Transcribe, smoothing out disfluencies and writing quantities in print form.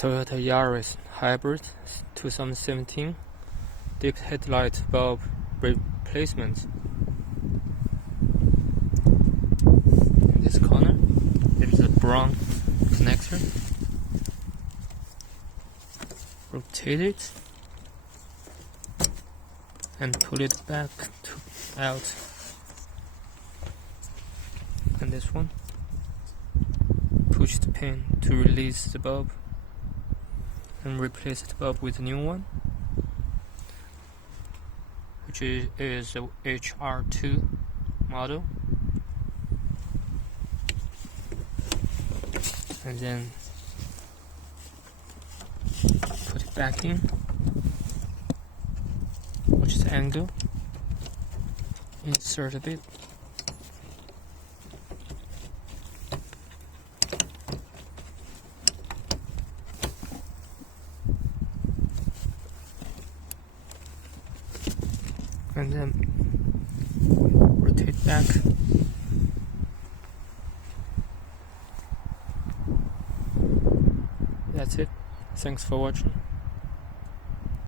Toyota Yaris Hybrid 2017 deep headlight bulb replacement. In this corner, there's a brown connector. Rotate it and pull it back out. And this one, push the pin to release the bulb and replace the bulb with a new one, which is a HR2 model. And then put it back in, watch the angle, insert a bit, and then rotate back. That's it. Thanks for watching.